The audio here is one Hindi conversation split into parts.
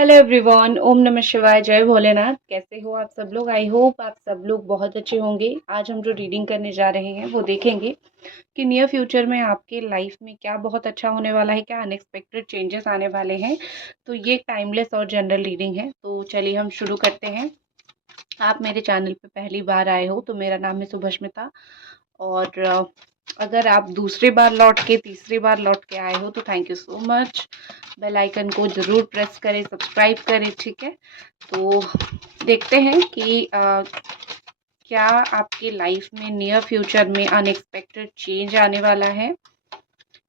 हेलो एवरीवन, ओम नमः शिवाय, जय भोलेनाथ। कैसे हो आप सब लोग? आई होप आप सब लोग बहुत अच्छे होंगे। आज हम जो रीडिंग करने जा रहे हैं वो देखेंगे कि नियर फ्यूचर में आपके लाइफ में क्या बहुत अच्छा होने वाला है, क्या अनएक्सपेक्टेड चेंजेस आने वाले हैं। तो ये टाइमलेस और जनरल रीडिंग है। तो चलिए हम शुरू करते हैं। आप मेरे चैनल पे पहली बार आए हो तो मेरा नाम है सुभस्मिता। और अगर आप दूसरी बार लौट के तीसरी बार लौट के आए हो तो thank you so much. Bell icon को ज़रूर प्रेस करें, सब्सक्राइब करें, ठीक है। तो देखते हैं कि क्या आपकी लाइफ में नियर फ्यूचर में अनएक्सपेक्टेड चेंज आने वाला है।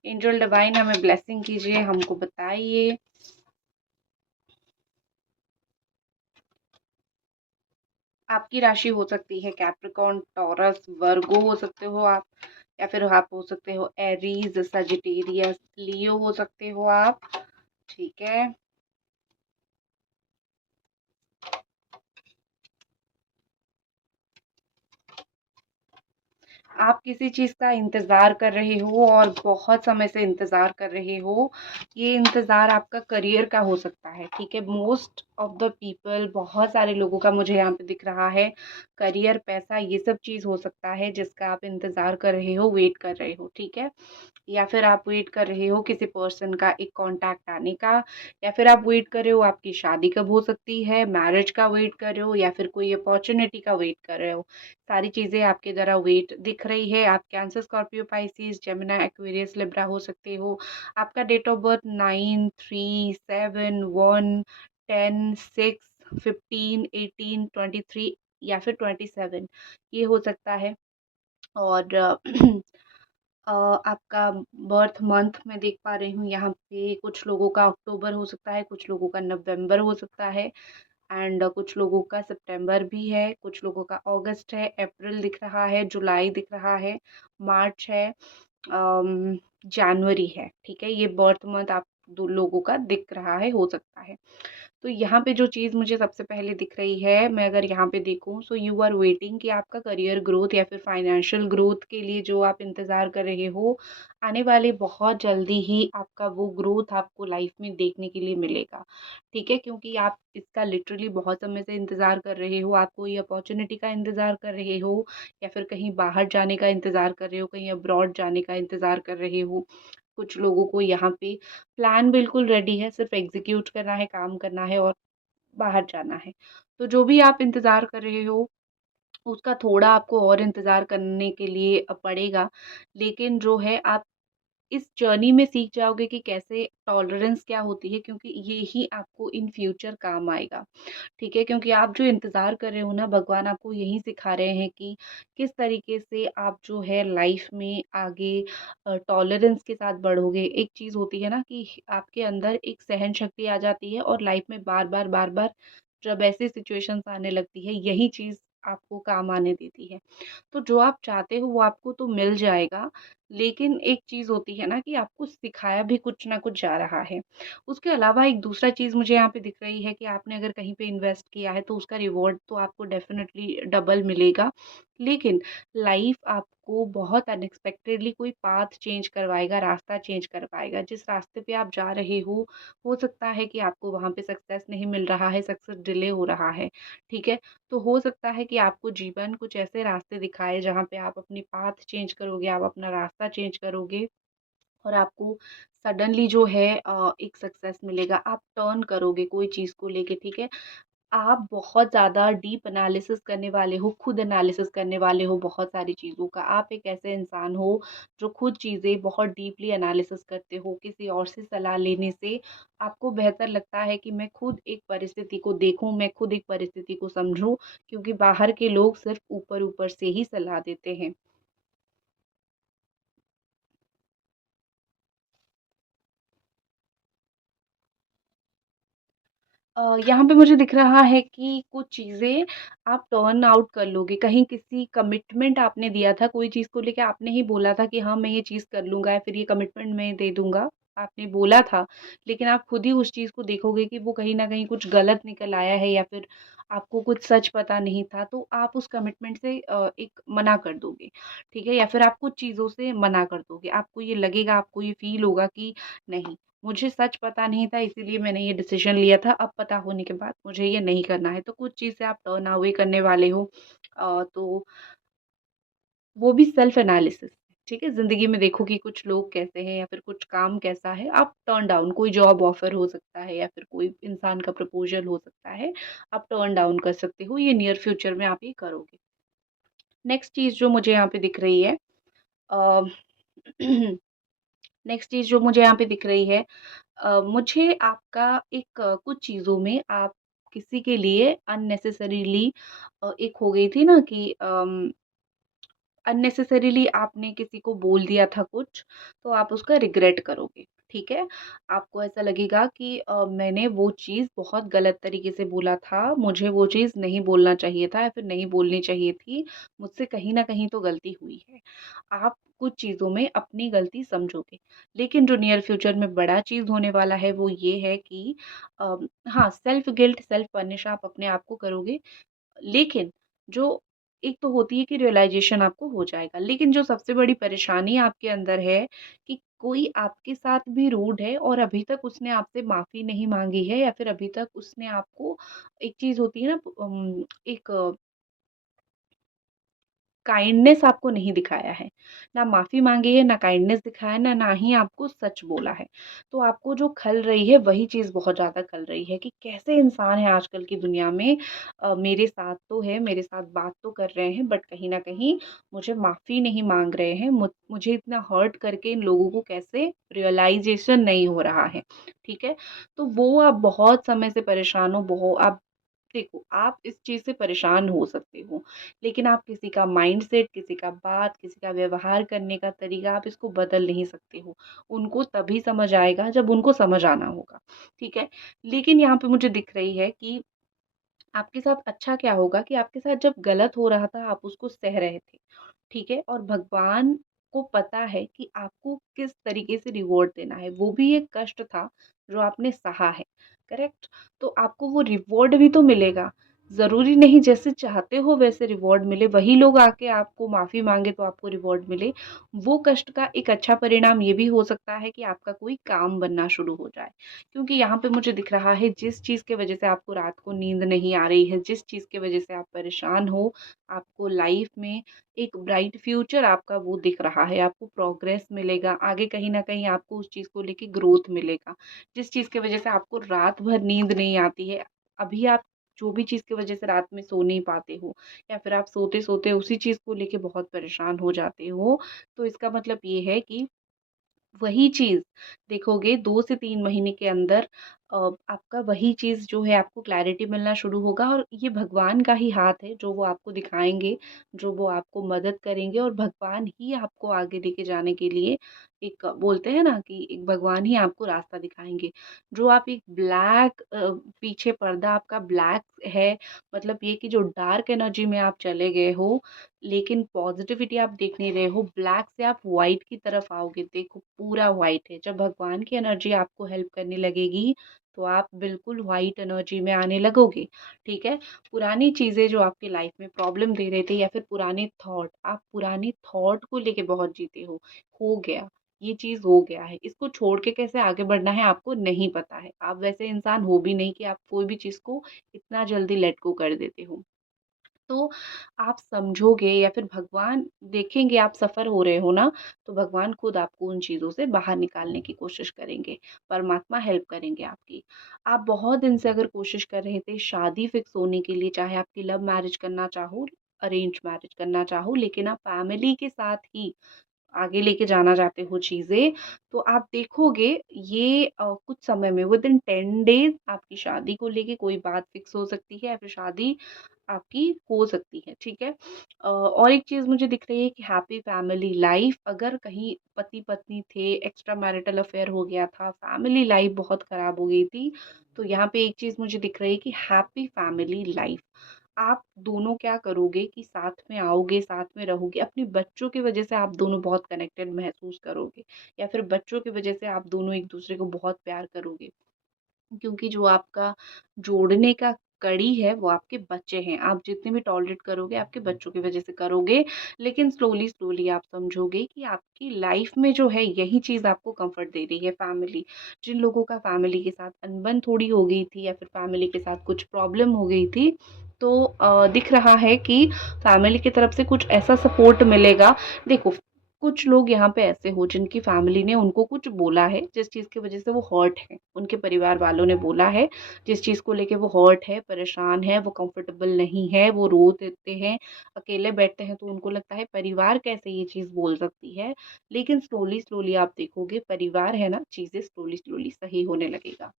एंजल डिवाइन हमें ब्लेसिंग कीजिए, हमको बताइए। आपकी राशि हो सकती है कैप्रिकॉर्न, टॉरस, वर्गो हो सकते हो आप, या फिर आप हो सकते हो एरीज, सजिटेरियस, लियो हो सकते हो आप, ठीक है। आप किसी चीज़ का इंतज़ार कर रहे हो और बहुत समय से इंतज़ार कर रहे हो। ये इंतज़ार आपका करियर का हो सकता है, ठीक है। मोस्ट ऑफ द पीपल, बहुत सारे लोगों का मुझे यहाँ पे दिख रहा है करियर, पैसा, ये सब चीज़ हो सकता है जिसका आप इंतज़ार कर रहे हो, वेट कर रहे हो, ठीक है। या फिर आप वेट कर रहे हो किसी पर्सन का एक कांटेक्ट आने का, या फिर आप वेट कर रहे हो आपकी शादी कब हो सकती है, मैरिज का वेट कर रहे हो, या फिर कोई अपॉर्चुनिटी का वेट कर रहे हो। सारी चीज़ें आपके द्वारा वेट दिख रही है। आप cancer, Scorpio, Pisces, Gemini, Aquarius, Libra हो सकते हो। आपका डेट ऑफ बर्थ 9, 3, 7, 1, 10, 6, 15, 18, 23 या फिर 27, ये हो सकता है। और आपका बर्थ मंथ में देख पा रही हूँ यहाँ पे, कुछ लोगों का अक्टूबर हो सकता है, कुछ लोगों का नवंबर हो सकता है, एंड कुछ लोगों का सितंबर भी है, कुछ लोगों का अगस्त है, अप्रैल दिख रहा है, जुलाई दिख रहा है, मार्च है, जनवरी है, ठीक है। ये बर्थ मंथ आप दो लोगों का दिख रहा है, हो सकता है। तो यहाँ पे जो चीज़ मुझे सबसे पहले दिख रही है, मैं अगर यहाँ पे देखूँ, सो यू आर वेटिंग कि आपका करियर ग्रोथ या फिर फाइनेंशियल ग्रोथ के लिए जो आप इंतज़ार कर रहे हो, आने वाले बहुत जल्दी ही आपका वो ग्रोथ आपको लाइफ में देखने के लिए मिलेगा, ठीक है। क्योंकि आप इसका लिटरली बहुत समय से इंतज़ार कर रहे हो, आप कोई अपॉर्चुनिटी का इंतज़ार कर रहे हो, या फिर कहीं बाहर जाने का इंतज़ार कर रहे हो, कहीं अब्रॉड जाने का इंतज़ार कर रहे हो। कुछ लोगों को यहाँ पे प्लान बिल्कुल रेडी है, सिर्फ एग्जीक्यूट करना है, काम करना है और बाहर जाना है। तो जो भी आप इंतज़ार कर रहे हो, उसका थोड़ा आपको और इंतज़ार करने के लिए पड़ेगा। लेकिन जो है आप इस जर्नी में सीख जाओगे कि कैसे टॉलरेंस क्या होती है, क्योंकि ये ही आपको इन फ्यूचर काम आएगा, ठीक है। क्योंकि आप जो इंतज़ार कर रहे हो ना, भगवान आपको यही सिखा रहे हैं कि किस तरीके से आप जो है लाइफ में आगे टॉलरेंस के साथ बढ़ोगे। एक चीज़ होती है ना कि आपके अंदर एक सहन शक्ति आ जाती है, और लाइफ में बार-बार जब ऐसी सिचुएशंस आने लगती है, यही चीज़ आपको काम आने देती है। तो जो आप चाहते हो वो आपको तो मिल जाएगा, लेकिन एक चीज़ होती है ना कि आपको सिखाया भी कुछ ना कुछ जा रहा है। उसके अलावा एक दूसरा चीज़ मुझे यहाँ पे दिख रही है कि आपने अगर कहीं पे इन्वेस्ट किया है तो उसका रिवॉर्ड तो आपको डेफ़िनेटली डबल मिलेगा। लेकिन लाइफ़ आपको बहुत अनएक्सपेक्टेडली कोई पाथ चेंज करवाएगा, रास्ता चेंज करवाएगा। जिस रास्ते पे आप जा रहे हो सकता है कि आपको वहाँ पे सक्सेस नहीं मिल रहा है, सक्सेस डिले हो रहा है, ठीक है? तो हो सकता है कि आपको जीवन कुछ ऐसे रास्ते दिखाए जहाँ पे आप अपनी पाथ चेंज करोगे, आप अपना रास्ता चेंज करोगे, और आपको सडनली जो है एक सक्सेस मिलेगा। आप टर्न करोगे कोई चीज़ को लेके, ठीक है। आप बहुत ज़्यादा डीप एनालिसिस करने वाले हो, खुद एनालिसिस करने वाले हो बहुत सारी चीज़ों का। आप एक ऐसे इंसान हो जो खुद चीज़ें बहुत डीपली एनालिसिस करते हो। किसी और से सलाह लेने से आपको बेहतर लगता है कि मैं खुद एक परिस्थिति को देखूँ, मैं खुद एक परिस्थिति को समझूँ, क्योंकि बाहर के लोग सिर्फ़ ऊपर-ऊपर से ही सलाह देते हैं। यहाँ पे मुझे दिख रहा है कि कुछ चीज़ें आप टर्न आउट कर लोगे। कहीं किसी कमिटमेंट आपने दिया था, कोई चीज़ को लेके आपने ही बोला था कि हाँ, मैं ये चीज़ कर लूँगा या फिर ये कमिटमेंट मैं दे दूँगा। आपने बोला था, लेकिन आप खुद ही उस चीज़ को देखोगे कि वो कहीं न कहीं कुछ गलत निकल आया है, या फिर आपको कुछ सच पता नहीं था, तो आप उस कमिटमेंट से एक मना कर दोगे, ठीक है? या फिर आप कुछ चीज़ों से मना कर दोगे। आपको ये लगेगा, आपको ये फ़ील होगा कि नहीं, मुझे सच पता नहीं था इसीलिए मैंने ये डिसीज़न लिया था, अब पता होने के बाद मुझे ये नहीं करना है। तो कुछ चीज़ें आप टर्न अवे करने वाले हो तो वो भी सेल्फ एनालिसिस, ठीक है? ज़िंदगी में देखो कि कुछ लोग कैसे हैं या फिर कुछ काम कैसा है, आप टर्न डाउन कोई जॉब ऑफ़र हो सकता है या फिर कोई इंसान का प्रपोज़ल हो सकता है, आप टर्न डाउन कर सकते हो, ये नियर फ्यूचर में आप ये करोगे। नेक्स्ट चीज़ जो मुझे यहाँ पे दिख रही है अ, नेक्स्ट चीज़ जो मुझे यहाँ पे दिख रही है मुझे आपका कुछ चीज़ों में आप किसी के लिए अननेसेसरीली एक हो गई थी ना कि अननेसेसरीली आपने किसी को बोल दिया था कुछ, तो आप उसका रिग्रेट करोगे, ठीक है? आपको ऐसा लगेगा कि मैंने वो चीज़ बहुत गलत तरीके से बोला था, मुझे वो चीज़ नहीं बोलना चाहिए था या फिर नहीं बोलनी चाहिए थी, मुझसे कहीं न कहीं तो गलती हुई है। आप कुछ चीज़ों में अपनी गलती समझोगे, लेकिन जो नियर फ्यूचर में बड़ा चीज़ होने वाला है वो ये है कि अ, हाँ, सेल्फ गिल्ट, सेल्फ पनिश आप अपने आप को करोगे लेकिन जो एक तो होती है कि रियलाइज़ेशन आपको हो जाएगा, लेकिन जो सबसे बड़ी परेशानी आपके अंदर है कि कोई आपके साथ भी रूड है और अभी तक उसने आपसे माफ़ी नहीं माँगी है या फिर अभी तक उसने आपको एक चीज़ होती है ना एक काइंडनेस आपको नहीं दिखाया है। ना माफ़ी माँगी है, ना काइंडनेस दिखाया है, ना ही आपको सच बोला है। तो आपको जो खल रही है वही चीज़ बहुत ज़्यादा खल रही है कि कैसे इंसान है आजकल की दुनिया में मेरे साथ तो है, मेरे साथ बात तो कर रहे हैं बट कहीं न कहीं मुझे माफ़ी नहीं माँग रहे हैं। मुझे इतना हर्ट करके इन लोगों को कैसे रियलाइज़ेशन नहीं हो रहा है। ठीक है? तो वो आप बहुत समय से परेशान हो, आप देखो, आप इस चीज़ से परेशान हो सकते हो, लेकिन आप किसी का माइंडसेट, किसी का बात, किसी का व्यवहार करने का तरीका आप इसको बदल नहीं सकते हो। उनको तभी समझ आएगा जब उनको समझ आना होगा, ठीक है? लेकिन यहाँ पे मुझे दिख रही है कि आपके साथ अच्छा क्या होगा कि आपके साथ जब गलत हो रहा था, आप उसको सह रहे थे, ठीक है? और भगवान को पता है कि आपको किस तरीके से रिवॉर्ड देना है, वो भी एक कष्ट था जो आपने सहा है, करेक्ट? तो आपको वो रिवॉर्ड भी तो मिलेगा, ज़रूरी नहीं जैसे चाहते हो वैसे रिवॉर्ड मिले, वही लोग आके आपको माफ़ी माँगे तो आपको रिवॉर्ड मिले। वो कष्ट का एक अच्छा परिणाम ये भी हो सकता है कि आपका कोई काम बनना शुरू हो जाए। क्योंकि यहाँ पे मुझे दिख रहा है जिस चीज़ की वज़ह से आपको रात को नींद नहीं आ रही है, जिस चीज़ की वज़ह से आप परेशान हो, आपको लाइफ़ में एक ब्राइट फ्यूचर आपका वो दिख रहा है, आपको प्रोग्रेस मिलेगा, आगे कहीं न कहीं आपको उस चीज़ को लेके ग्रोथ मिलेगा। जिस चीज़ की वज़ह से आपको रात भर नींद नहीं आती है, अभी आप जो भी चीज़ की वज़ह से रात में सो नहीं पाते हो या फिर आप सोते-सोते उसी चीज़ को लेके बहुत परेशान हो जाते हो, तो इसका मतलब ये है कि वही चीज़ देखोगे 2 से 3 महीने के अंदर आपका वही चीज़ जो है आपको क्लैरिटी मिलना शुरू होगा और ये भगवान का ही हाथ है जो वो आपको दिखाएँगे, जो वो आपको मदद करेंगे और भगवान ही आपको आगे लेके जाने के लिए एक बोलते हैं ना कि एक भगवान ही आपको रास्ता दिखाएँगे। जो आप एक ब्लैक पीछे पर्दा आपका ब्लैक है मतलब ये कि जो डार्क एनर्जी में आप चले गए हो लेकिन पॉज़िटिविटी आप देख नहीं रहे हो, ब्लैक से आप व्हाइट की तरफ आओगे, देखो पूरा व्हाइट है। जब भगवान की एनर्जी आपको हेल्प करने लगेगी, तो आप बिल्कुल व्हाइट एनर्जी में आने लगोगे, ठीक है? पुरानी चीज़ें जो आपकी लाइफ़ में प्रॉब्लम दे रहे थे या फिर पुराने थॉट, आप पुराने थॉट को लेके बहुत जीते हो गया, ये चीज़ हो गया है। इसको छोड़ के कैसे आगे बढ़ना है आपको नहीं पता है। आप वैसे इंसान हो भी नहीं कि आप कोई भी चीज़ को इतना जल्दी लेट गो कर देते हो। तो आप समझोगे या फिर भगवान देखेंगे आप सफ़र हो रहे हो ना, तो भगवान खुद आपको उन चीज़ों से बाहर निकालने की कोशिश करेंगे। परमात्मा हेल्प करेंगे आपकी। आप बहुत दिन से अगर कोशिश कर रहे थे शादी फिक्स होने के लिए, चाहे आपकी लव मैरिज करना चाहो, अरेंज मैरिज करना चाहो, लेकिन आप फैमिली के साथ ही आगे लेके जाना चाहते हो चीज़ें, तो आप देखोगे ये कुछ समय में विदिन 10 डेज़ आपकी शादी को लेके कोई बात फिक्स हो सकती है या फिर शादी आपकी हो सकती है, ठीक है? और एक चीज़ मुझे दिख रही है कि हैप्पी फैमिली लाइफ़ अगर कहीं पति-पत्नी थे, एक्स्ट्रा मैरिटल अफ़ेयर हो गया था, फैमिली लाइफ़ बहुत ख़राब हो गई थी, तो यहाँ पे एक चीज़ मुझे दिख रही है कि हैप्पी फैमिली लाइफ़। आप दोनों क्या करोगे कि साथ में आओगे, साथ में रहोगे, अपने बच्चों की वज़ह से आप दोनों बहुत कनेक्टेड महसूस करोगे या फिर बच्चों की वज़ह से आप दोनों एक-दूसरे को बहुत प्यार करोगे। क्योंकि जो आपका जोड़ने का कड़ी है वो आपके बच्चे हैं। आप जितने भी टॉलरेट करोगे आपके बच्चों की वज़ह से करोगे, लेकिन स्लोली आप समझोगे कि आपकी लाइफ़ में जो है यही चीज़ आपको कम्फ़र्ट दे रही है, फैमिली। जिन लोगों का फैमिली के साथ अनबन थोड़ी हो गई थी या फिर फैमिली के साथ कुछ प्रॉब्लम हो गई थी, तो दिख रहा है कि फैमिली की तरफ से कुछ ऐसा सपोर्ट मिलेगा। देखो, कुछ लोग यहाँ पे ऐसे हो जिनकी फैमिली ने उनको कुछ बोला है, जिस चीज़ की वज़ह से वो हर्ट हैं। उनके परिवार वालों ने बोला है, जिस चीज़ को लेके वो हर्ट है, परेशान है, वो कंफर्टेबल नहीं है, वो रो देते हैं, अकेले बैठते हैं तो उनको लगता है परिवार कैसे ये चीज़ बोल सकती है। लेकिन स्लोली आप देखोगे परिवार है ना, चीज़ें स्लोली सही होने लगेगा।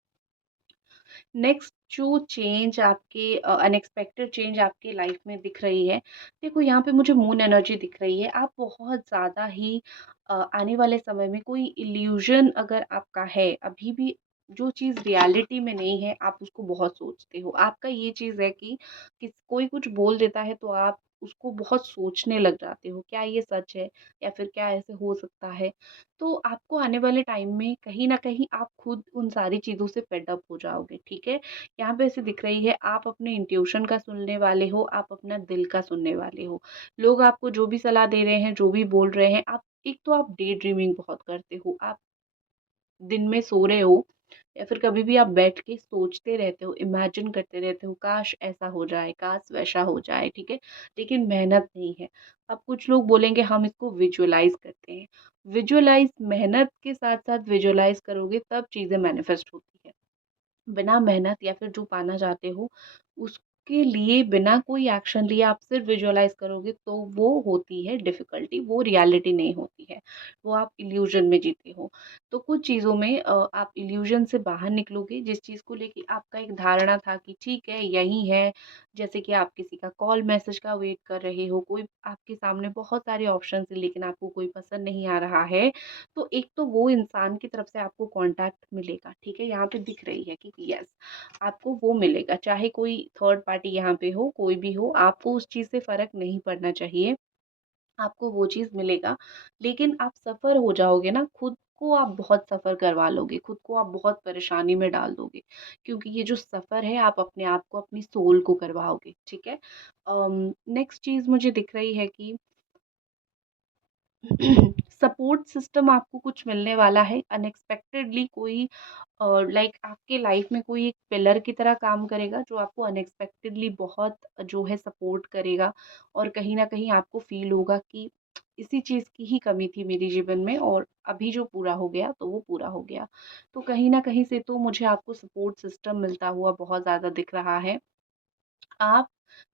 नेक्स्ट जो चेंज आपके अनएक्सपेक्टेड चेंज आपके लाइफ में दिख रही है, देखो यहाँ पे मुझे मून एनर्जी दिख रही है। आप बहुत ज़्यादा ही आने वाले समय में कोई इल्यूज़न अगर आपका है, अभी भी जो चीज़ रियलिटी में नहीं है, आप उसको बहुत सोचते हो। आपका ये चीज़ है कि कोई कुछ बोल देता है तो आप उसको बहुत सोचने लग जाते हो, क्या ये सच है या फिर क्या ऐसे हो सकता है? तो आपको आने वाले टाइम में कहीं न कहीं आप खुद उन सारी चीज़ों से फेड अप हो जाओगे, ठीक है? यहाँ पे ऐसे दिख रही है आप अपने इंट्यूशन का सुनने वाले हो, आप अपना दिल का सुनने वाले हो। लोग आपको जो भी सलाह दे रहे हैं, जो भी बोल रहे हैं, आप एक तो आप डे ड्रीमिंग बहुत करते हो, आप दिन में सो रहे हो या फिर कभी भी आप बैठ के सोचते रहते हो, इमेजिन करते रहते हो, काश ऐसा हो जाए, काश वैसा हो जाए, ठीक है? लेकिन मेहनत नहीं है। अब कुछ लोग बोलेंगे हम इसको विजुअलाइज़ करते हैं। विजुअलाइज़ मेहनत के साथ-साथ विजुअलाइज़ करोगे तब चीज़ें मैनिफेस्ट होती है। बिना मेहनत या फिर जो पाना चाहते हो, उसके लिए बिना कोई एक्शन लिए आप सिर्फ़ विजुअलाइज़ करोगे तो वो होती है डिफ़िकल्टी, वो रियलिटी नहीं होती है। वो आप इल्यूज़न में जीते हो। तो कुछ चीज़ों में आप इल्यूज़न से बाहर निकलोगे, जिस चीज़ को लेके आपका एक धारणा था कि ठीक है, यही है। जैसे कि आप किसी का कॉल मैसेज का वेट कर रहे हो, कोई आपके सामने बहुत सारे ऑप्शंस हैं लेकिन आपको कोई पसंद नहीं आ रहा है, तो एक तो वो इंसान की तरफ से आपको कॉन्टैक्ट मिलेगा, ठीक है? यहाँ पे दिख रही है कि यस, आपको वो मिलेगा, चाहे कोई थर्ड पार्टी यहाँ पे हो, कोई भी हो, आपको उस चीज़ से फ़र्क नहीं पड़ना चाहिए, आपको वो चीज़ मिलेगा। लेकिन आप सफ़र हो जाओगे ना, खुद को आप बहुत सफ़र करवा लोगे, खुद को आप बहुत परेशानी में डाल दोगे, क्योंकि ये जो सफ़र है आप अपने आप को, अपनी सोल को करवाओगे, ठीक है? नेक्स्ट चीज़ मुझे दिख रही है कि सपोर्ट सिस्टम आपको कुछ मिलने वाला है अनएक्सपेक्टेडली कोई लाइक आपके लाइफ में कोई एक पिलर की तरह काम करेगा जो आपको अनएक्सपेक्टेडली बहुत जो है सपोर्ट करेगा और कहीं न कहीं आपको फ़ील होगा कि इसी चीज़ की ही कमी थी मेरे जीवन में और अभी जो पूरा हो गया तो वो पूरा हो गया। तो कहीं न कहीं से तो मुझे आपको सपोर्ट सिस्टम मिलता हुआ बहुत ज़्यादा दिख रहा है। आप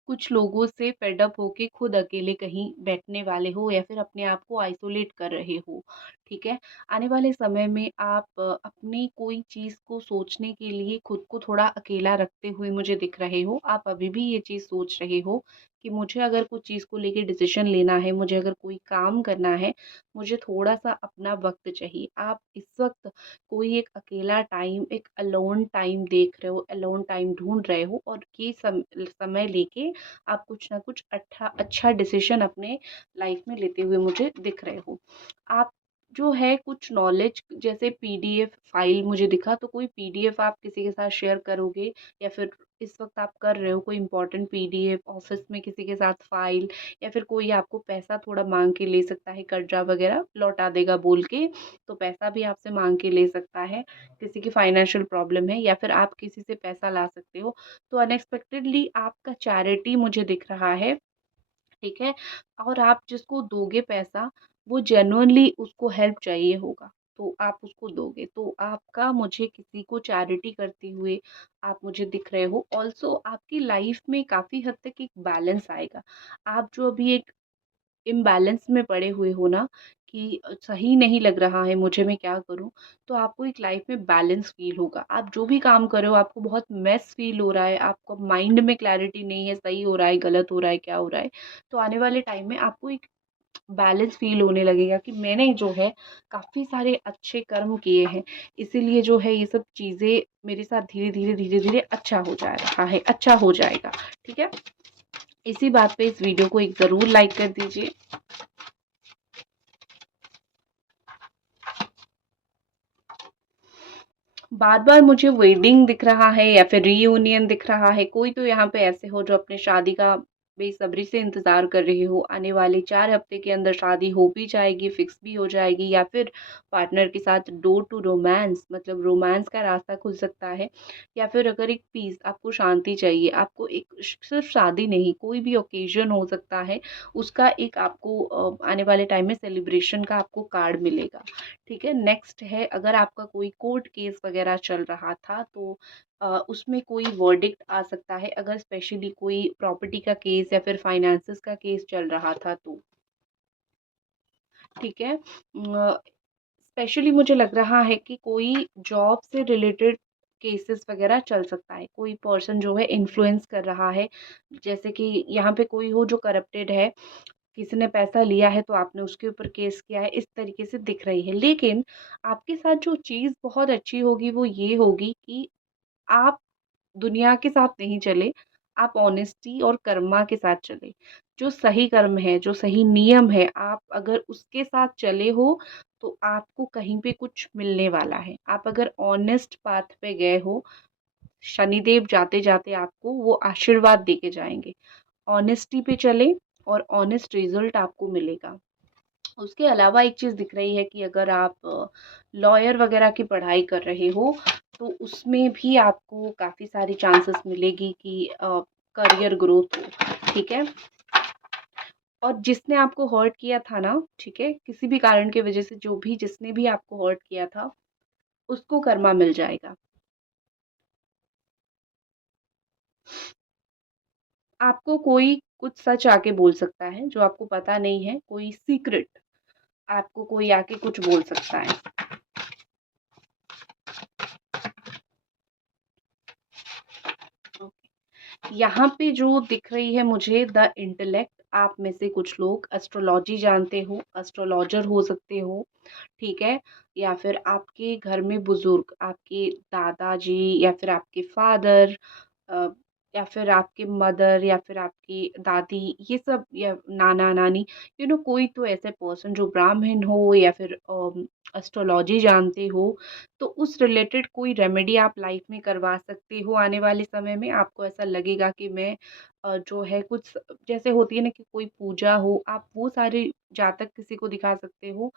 कुछ लोगों से फेड अप होके खुद अकेले कहीं बैठने वाले हो या फिर अपने आप को आइसोलेट कर रहे हो, ठीक है? आने वाले समय में आप अपनी कोई चीज़ को सोचने के लिए खुद को थोड़ा अकेला रखते हुए मुझे दिख रहे हो। आप अभी भी ये चीज़ सोच रहे हो कि मुझे अगर कुछ चीज़ को लेके डिसीज़न लेना है, मुझे अगर कोई काम करना है, मुझे थोड़ा-सा अपना वक़्त चाहिए। आप इस वक़्त कोई एक अकेला टाइम, एक अलोन टाइम देख रहे हो, अलोन टाइम ढूँढ रहे हो और ये समय लेके आप कुछ ना कुछ अच्छा डिसीज़न अपने लाइफ़ में लेते हुए मुझे दिख रहे हो। आप जो है कुछ नॉलेज जैसे पीडीएफ फाइल मुझे दिखा तो कोई पीडीएफ आप किसी के साथ शेयर करोगे या फिर इस वक़्त आप कर रहे हो कोई इम्पोर्टेंट पीडीएफ ऑफ़िस में किसी के साथ फाइल या फिर कोई आपको पैसा थोड़ा माँग के ले सकता है, कर्ज़ा वग़ैरह लौटा देगा बोल के, तो पैसा भी आपसे माँग के ले सकता है। किसी की फाइनेंशियल प्रॉब्लम है या फिर आप किसी से पैसा ला सकते हो। तो अनएक्सपेक्टेडली आपका चैरिटी मुझे दिख रहा है, ठीक है? और आप जिसको दोगे पैसा, वो जेन्युइनली उसको हेल्प चाहिए होगा, तो आप उसको दोगे। तो आपका मुझे किसी को चैरिटी करते हुए आप मुझे दिख रहे हो। ऑल्सो आपकी लाइफ़ में काफ़ी हद तक एक बैलेंस आएगा। आप जो अभी एक इम्बैलेंस में पड़े हुए हो ना कि सही नहीं लग रहा है मुझे, मैं क्या करूँ? तो आपको एक लाइफ़ में बैलेंस फ़ील होगा। आप जो भी काम कर रहे हो आपको बहुत मेस फ़ील हो रहा है, आपको माइंड में क्लैरिटी नहीं है, सही हो रहा है, गलत हो रहा है, क्या हो रहा है? तो आने वाले टाइम में आपको एक बैलेंस फ़ील होने लगेगा कि मैंने जो है काफ़ी सारे अच्छे कर्म किए हैं, इसीलिए जो है ये सब चीज़ें मेरे साथ धीरे-धीरे, धीरे-धीरे अच्छा हो जा रहा है, अच्छा हो जाएगा। ठीक है? इसी बात पे इस वीडियो को एक ज़रूर लाइक कर दीजिए। बार-बार मुझे वेडिंग दिख रहा है या फिर रीयूनियन दिख रहा है। कोई तो यहाँ पे ऐसे हो जो अपने शादी का बेसब्री से इंतज़ार कर रहे हो। आने वाले 4 हफ्ते के अंदर शादी हो भी जाएगी, फिक्स भी हो जाएगी, या फिर पार्टनर के साथ डोर टू रोमांस, मतलब रोमांस का रास्ता खुल सकता है। या फिर अगर एक पीस, आपको शांति चाहिए, आपको एक सिर्फ़ शादी नहीं, कोई भी ओकेज़न हो सकता है, उसका एक आपको आने वाले टाइम में सेलिब्रेशन का आपको कार्ड मिलेगा। ठीक है, नेक्स्ट है, अगर आपका कोई कोर्ट केस वगैरह चल रहा था तो उसमें कोई वर्डिक्ट आ सकता है, अगर स्पेशली कोई प्रॉपर्टी का केस या फिर फाइनेंसेस का केस चल रहा था तो। ठीक है, स्पेशली मुझे लग रहा है कि कोई जॉब से रिलेटेड केसेस वगैरह चल सकता है, कोई पर्सन जो है इन्फ्लुएंस कर रहा है, जैसे कि यहाँ पे कोई हो जो करप्टेड है, किसी ने पैसा लिया है तो आपने उसके ऊपर केस किया है, इस तरीके से दिख रही है। लेकिन आपके साथ जो चीज़ बहुत अच्छी होगी वो ये होगी कि आप दुनिया के साथ नहीं चले, आप ऑनेस्टी और कर्मा के साथ चले। जो सही कर्म है, जो सही नियम है, आप अगर उसके साथ चले हो, तो आपको कहीं पे कुछ मिलने वाला है। आप अगर ऑनेस्ट पाथ पे गए हो, शनिदेव जाते-जाते आपको वो आशीर्वाद देके जाएँगे। ऑनेस्टी पे चलें और ऑनेस्ट रिज़ल्ट आपको मिलेगा। उसके अलावा एक चीज़ दिख रही है कि अगर आप लॉयर वगैरह की पढ़ाई कर रहे हो, तो उसमें भी आपको काफ़ी सारी चांसेस मिलेगी कि करियर ग्रोथ हो, ठीक है? और जिसने आपको हर्ट किया था ना, ठीक है? किसी भी कारण की वज़ह से जो भी जिसने भी आपको हर्ट किया था, उसको कर्मा मिल जाएगा। आपको कोई कुछ सच आके बोल सकता है, जो आपको पता नहीं है, कोई सीक्रेट आपको कोई आके कुछ बोल सकता है। यहाँ पे जो दिख रही है मुझे द इंटेलेक्ट, आप में से कुछ लोग एस्ट्रोलॉजी जानते हो, एस्ट्रोलॉजर हो सकते हो, ठीक है? या फिर आपके घर में बुजुर्ग, आपके दादाजी या फिर आपके फादर, अ, या फिर आपके मदर या फिर आपकी दादी, ये सब, या नाना नानी, कोई तो ऐसे पर्सन जो ब्राह्मण हो या फिर एस्ट्रोलॉजी जानते हो, तो उस रिलेटेड कोई रेमेडी आप लाइफ में करवा सकते हो। आने वाले समय में आपको ऐसा लगेगा कि मैं जो है कुछ, जैसे होती है ना कि कोई पूजा हो, आप वो सारे जातक किसी को दिखा सकते हो,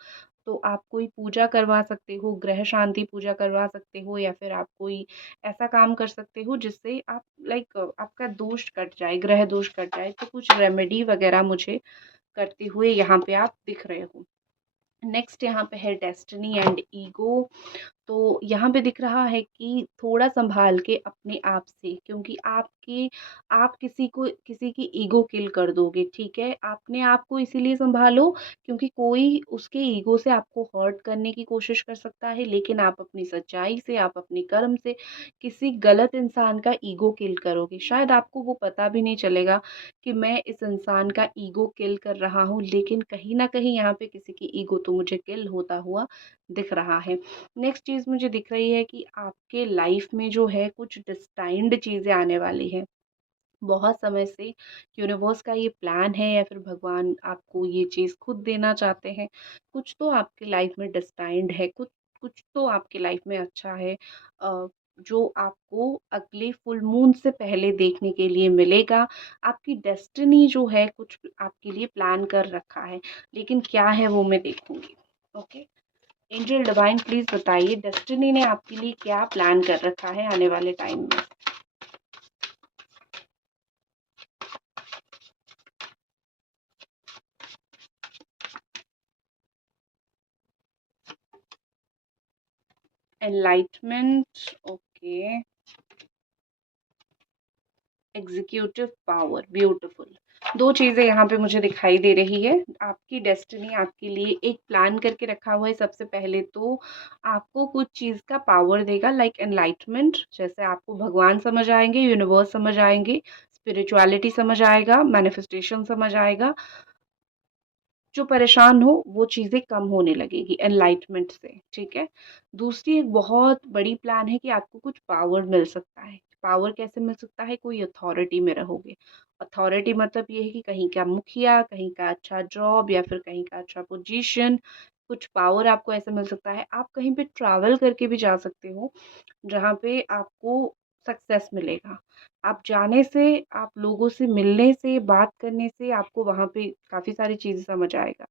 तो आप कोई पूजा करवा सकते हो, ग्रह शांति पूजा करवा सकते हो, या फिर आप कोई ऐसा काम कर सकते हो जिससे आप लाइक आपका दोष कट जाए, ग्रह दोष कट जाए, तो कुछ रेमेडी वगैरह मुझे करते हुए यहाँ पे आप दिख रहे हो। नेक्स्ट यहाँ पे है डेस्टिनी एंड ईगो। तो यहाँ पे दिख रहा है कि थोड़ा संभाल के अपने आप से, क्योंकि आप किसी की ईगो किल कर दोगे, ठीक है? अपने आप को इसीलिए संभालो क्योंकि कोई उसके ईगो से आपको हर्ट करने की कोशिश कर सकता है, लेकिन आप अपनी सच्चाई से, आप अपने कर्म से किसी गलत इंसान का ईगो किल करोगे। शायद आपको वो पता भी नहीं चलेगा कि मैं इस इंसान का ईगो किल कर रहा हूँ, लेकिन कहीं न कहीं यहाँ पे किसी की ईगो तो मुझे किल होता हुआ दिख रहा है। नेक्स्ट चीज़ मुझे दिख रही है कि आपके लाइफ में जो है कुछ डेस्टाइन्ड चीज़ें आने वाली हैं। बहुत समय से यूनिवर्स का ये प्लान है या फिर भगवान आपको ये चीज़ खुद देना चाहते हैं। कुछ तो आपकी लाइफ में डेस्टाइन्ड है, कुछ कुछ तो आपकी लाइफ में अच्छा है, जो आपको अगले फुल मून से पहले देखने के लिए मिलेगा। आपकी डेस्टिनी जो है कुछ आपके लिए प्लान कर रखा है, लेकिन क्या है वो मैं देखूँगी। ओके? एंजल डिवाइन प्लीज बताइए डेस्टिनी ने आपके लिए क्या प्लान कर रखा है आने वाले टाइम में। Enlightenment, okay. Executive power, beautiful. दो चीजें यहाँ पे मुझे दिखाई दे रही है। आपकी डेस्टिनी आपके लिए एक प्लान करके रखा हुआ है। सबसे पहले तो आपको कुछ चीज का पावर देगा, लाइक एनलाइटमेंट, जैसे आपको भगवान समझ आएंगे, यूनिवर्स समझ आएंगे, स्पिरिचुअलिटी समझ आएगा, मैनिफेस्टेशन समझ आएगा। जो परेशान हो वो चीज़ें कम होने लगेगी एनलाइटमेंट से, ठीक है? दूसरी एक बहुत बड़ी प्लान है कि आपको कुछ पावर मिल सकता है। पावर कैसे मिल सकता है? कोई अथॉरिटी में रहोगे। अथॉरिटी मतलब ये है कि कहीं का मुखिया, कहीं का अच्छा जॉब या फिर कहीं का अच्छा पोजीशन, कुछ पावर आपको ऐसा मिल सकता है। आप कहीं पे ट्रैवल करके भी जा सकते हो, जहाँ पे आपको सक्सेस मिलेगा। आप जाने से, आप लोगों से मिलने से, बात करने से आपको वहाँ पे काफ़ी सारी चीज़ें समझ आएगा।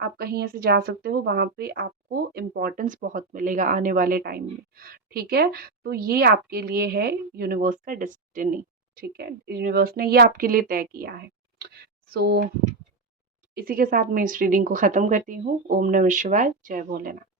आप कहीं ऐसे जा सकते हो, वहाँ पे आपको इम्पोर्टेंस बहुत मिलेगा आने वाले टाइम में, ठीक है? तो ये आपके लिए है यूनिवर्स का डेस्टिनी, ठीक है? यूनिवर्स ने ये आपके लिए तय किया है। सो इसी के साथ मैं इस रीडिंग को ख़त्म करती हूँ। ओम नमः शिवाय, जय भोलेनाथ।